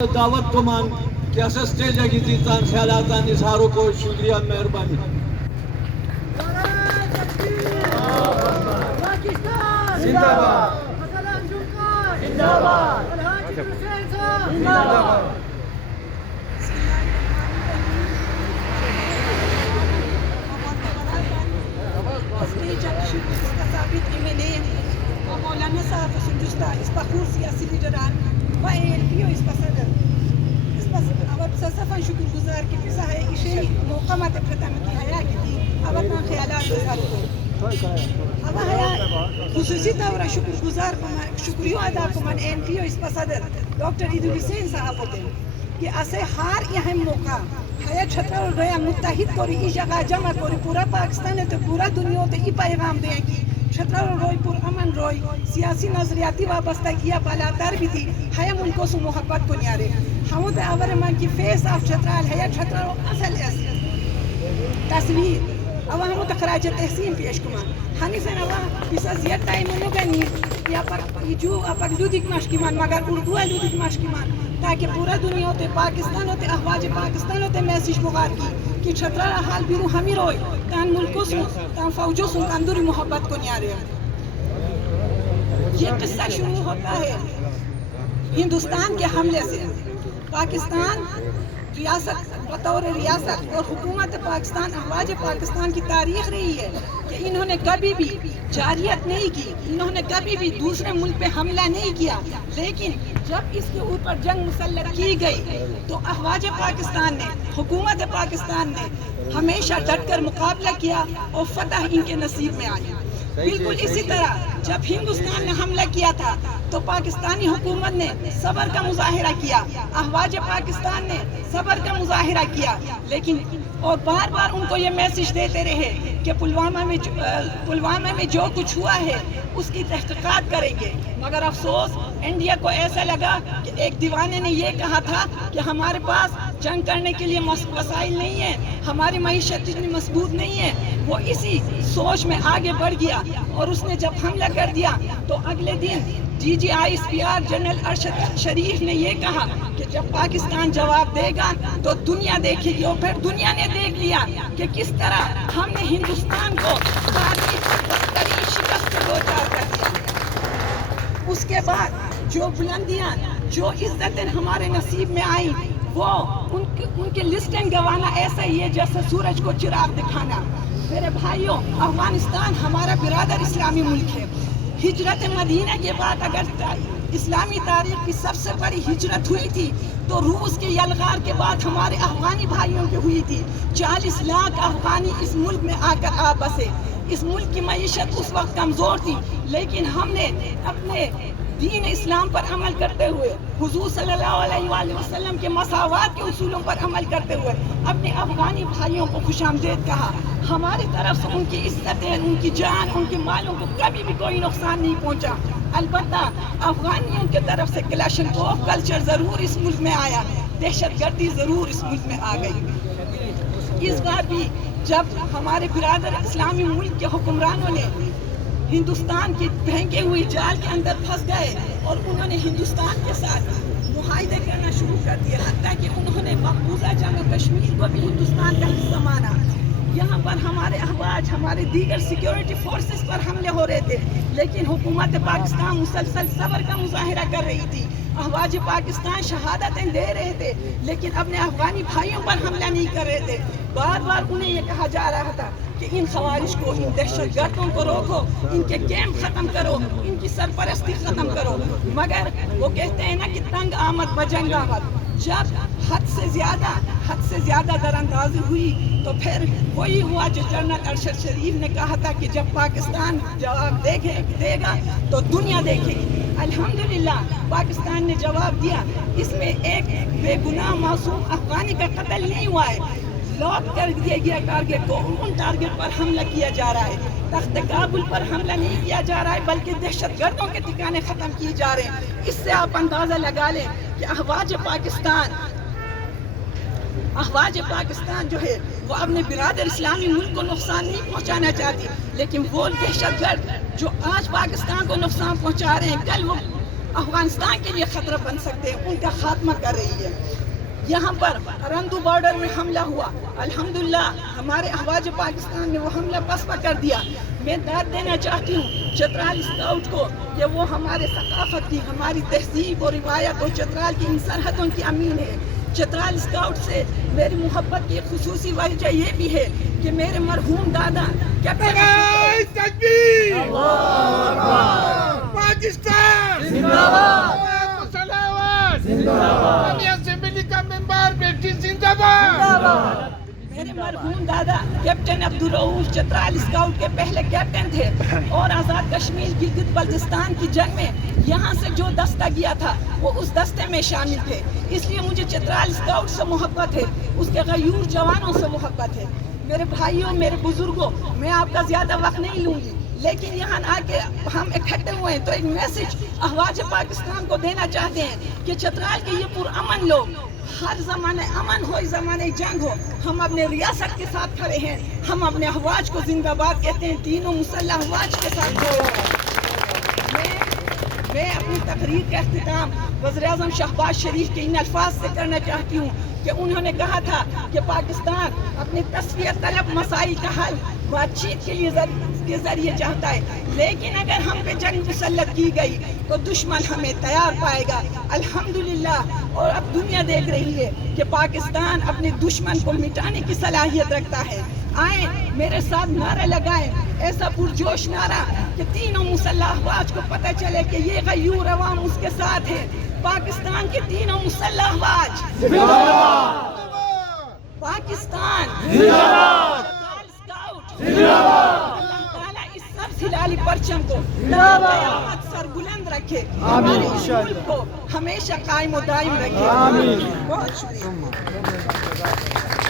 دعوت کو مان کہ اسا سٹیج کی تیتان خیالاتان اظہاروں کو شکریہ مہربانی پاکستان زندہ باد مثلا جوکار زندہ باد الحاج حسین صاحب زندہ باد مولانا صاحب سنجستا اسبخور سیاسی لیڈران و ALP و اسبصدر اور صفا شکر گزار کی پیسہ ہے اسے موقع مت پرتمتی حیا کی تھی اپنا خیالات گزار کو اب حیا خصوصی طور شکر گزار شکریہ ادا کمان ALP و اسبصدر ڈاکٹر عید حسین صاحب ہوتے کہ اسے ہار اہم موقع حیا چھتر اور ریا متحد کوری ای جگہ جمع کوری پورا پاکستان تو پورا دنیا تے ای پیغام دیں کی چھتر روئی پر امن روئی سیاسی نظریاتی وابستگی بالاتر بھی تھی حیا ملکوں سے محبت کو نیارے ہموں تے آور من کی فیس آف چھترال حیا چھتر اصل تصویر اب ہموں تے خراج تحسین پیش کمان ہنی سے نوا پیسا زیاد ٹائم انو گنی یا پر جو اپک لودک مشکیمان مگر اردو لودک مشکیمان تاکہ پورا دنیا تے پاکستان تے احواج پاکستان تے میسیج بغار کی کہ چھترال حال بیرو ہمی روئی تان ملکوں سے تان فوجوں سے اندوری محبت کو نیارے یہ قصہ شروع ہوتا ہے ہندوستان کے حملے سے پاکستان ریاست بطور ریاست اور حکومت پاکستان احواج پاکستان کی تاریخ رہی ہے کہ انہوں نے کبھی بھی جاریت نہیں کی انہوں نے کبھی بھی دوسرے ملک پہ حملہ نہیں کیا لیکن جب اس کے اوپر جنگ مسلط کی گئی تو احواج پاکستان نے حکومت پاکستان نے ہمیشہ ڈٹ کر مقابلہ کیا اور فتح ان کے نصیب میں آئی بالکل اسی طرح جب ہندوستان نے حملہ کیا تھا تو پاکستانی حکومت نے صبر کا مظاہرہ کیا احواج پاکستان نے صبر کا مظاہرہ کیا لیکن اور بار بار ان کو یہ میسیج دیتے رہے کہ پلوامہ میں جو کچھ ہوا ہے اس کی تحقیقات کریں گے مگر افسوس انڈیا کو ایسا لگا کہ ایک دیوانے نے یہ کہا تھا کہ ہمارے پاس جنگ کرنے کے لیے وسائل نہیں ہیں ہماری معیشت اتنی مضبوط نہیں ہے وہ اسی سوچ میں آگے بڑھ گیا اور اس نے جب حملہ کر دیا تو اگلے دن DGISPR جنرل ارشد شریف نے یہ کہا کہ جب پاکستان جواب دے گا تو دنیا دیکھے گی اور پھر دنیا نے دیکھ لیا کہ کس طرح ہم نے ہندوستان کو بدترین شکست سے دوچار کر دیا اس کے بعد جو بلندیاں جو عزتیں ہمارے نصیب میں آئیں وہ ان کے لسٹیں گوانا ایسا ہی ہے جیسے سورج کو چراغ دکھانا میرے بھائیوں افغانستان ہمارا برادر اسلامی ملک ہے ہجرت مدینہ کے بعد اگر اسلامی تاریخ کی سب سے بڑی ہجرت ہوئی تھی تو روس کے یلغار کے بعد ہمارے افغانی بھائیوں کی ہوئی تھی 40 لاکھ افغانی اس ملک میں آ کر آ بسے اس ملک کی معیشت اس وقت کمزور تھی لیکن ہم نے اپنے دین اسلام پر عمل کرتے ہوئے حضور صلی اللہ علیہ وآلہ وسلم کے مساوات کے اصولوں پر عمل کرتے ہوئے اپنے افغانی بھائیوں کو خوش آمدید کہا ہماری طرف سے ان کی عزتیں ان کی جان ان کے مالوں کو کبھی بھی کوئی نقصان نہیں پہنچا البتہ افغانیوں کی طرف سے کلاشنکوف کلچر ضرور اس ملک میں آیا دہشت گردی ضرور اس ملک میں آ گئی اس بار بھی جب ہمارے برادر اسلامی ملک کے حکمرانوں نے ہندوستان کی پھینکے ہوئی جال کے اندر پھنس گئے اور انہوں نے ہندوستان کے ساتھ معاہدے کرنا شروع کر دیا حتیٰ کہ انہوں نے مقبوضہ جنوب کشمیر کو بھی ہندوستان کا حصہ مانا یہاں پر ہمارے احواج ہمارے دیگر سیکیورٹی فورسز پر حملے ہو رہے تھے لیکن حکومت پاکستان مسلسل صبر کا مظاہرہ کر رہی تھی احواج پاکستان شہادتیں دے رہے تھے لیکن اپنے افغانی بھائیوں پر حملہ نہیں کر رہے تھے بار بار انہیں یہ کہا جا رہا تھا کہ ان خوارج کو ان دہشت گردوں کو روکو ان کے کیمپ ختم کرو ان کی سرپرستی ختم کرو مگر وہ کہتے ہیں نا کہ تنگ آمد بجنگ آمد جب حد سے زیادہ دراندازی ہوئی تو پھر وہی ہوا جو جنرل ارشد شریف نے کہا تھا کہ جب پاکستان جواب دے گا تو دنیا دیکھے گی الحمدللہ پاکستان نے جواب دیا اس میں ایک بے گناہ معصوم افغانی کا قتل نہیں ہوا ہے لاک کر دیا گیا ٹارگٹ کو ان ٹارگٹ پر حملہ کیا جا رہا ہے تخت کابل پر حملہ نہیں کیا جا رہا ہے بلکہ دہشت گردوں کے ٹھکانے ختم کیے جا رہے ہیں اس سے آپ اندازہ لگا لیں کہ احواج پاکستان جو ہے وہ اپنے برادر اسلامی ملک کو نقصان نہیں پہنچانا چاہتی لیکن وہ دہشت گرد جو آج پاکستان کو نقصان پہنچا رہے ہیں کل وہ افغانستان کے لیے خطرہ بن سکتے ہیں ان کا خاتمہ کر رہی ہے. یہاں پر رندو بارڈر میں حملہ ہوا, الحمدللہ ہمارے افواج پاکستان نے وہ حملہ پسپا کر دیا. میں داد دینا چاہتی ہوں چترال اسکاؤٹ کو کہ وہ ہمارے ثقافت کی, ہماری تہذیب اور روایت اور چترال کی ان سرحدوں کی امین ہے. چترال اسکاؤٹ سے میری محبت کی خصوصی وجہ یہ بھی ہے کہ میرے مرحوم دادا پاکستان زندہ باد, اسمبلی کا ممبر بیٹی زندہ باد. میرے مرحوم دادا کیپٹن عبدالرؤف چترال اسکاؤٹ کے پہلے کیپٹن تھے اور آزاد کشمیر گلگت بلتستان کی جنگ میں یہاں سے جو دستہ گیا تھا وہ اس دستے میں شامل تھے. اس لیے مجھے چترال اسکاؤٹ سے محبت ہے, اس کے غیور جوانوں سے محبت ہے. میرے بھائیوں, میرے بزرگوں, میں آپ کا زیادہ وقت نہیں لوں گی, لیکن یہاں آ کے ہم اکٹھے ہوئے ہیں تو ایک میسج افواج پاکستان کو دینا چاہتے ہیں کہ چترال کے یہ پرامن لوگ, ہر زمانے امن ہو, زمانے جنگ ہو, ہم اپنے ریاست کے ساتھ کھڑے ہیں. ہم اپنے افواج کو زندہ باد کہتے ہیں, تینوں مسلح افواج کے ساتھ کھڑے ہیں. میں اپنی تقریر کا اختتام وزیر اعظم شہباز شریف کے ان الفاظ سے کرنا چاہتی ہوں کہ انہوں نے کہا تھا کہ پاکستان اپنی تصفیہ طلب مسائل کا حل بات چیت کے ذریعے چاہتا ہے, لیکن اگر ہم پہ جنگ مسلط کی گئی تو دشمن ہمیں تیار پائے گا. الحمدللہ, اور اب دنیا دیکھ رہی ہے کہ پاکستان اپنے دشمن کو مٹانے کی صلاحیت رکھتا ہے. آئیں میرے ساتھ نعرہ لگائیں, ایسا پرجوش نعرہ کہ تینوں مسلح افواج کو پتہ چلے کہ یہ غیور عوام اس کے ساتھ ہے. پاکستان کے تینوں مسلح افواج پاکستان, اللہ تعالیٰ اس سب ہلالی پرچم کو قیامت سر بلند رکھے, ہمارے ملک کو ہمیشہ قائم و دائم رکھے. بہت شکریہ.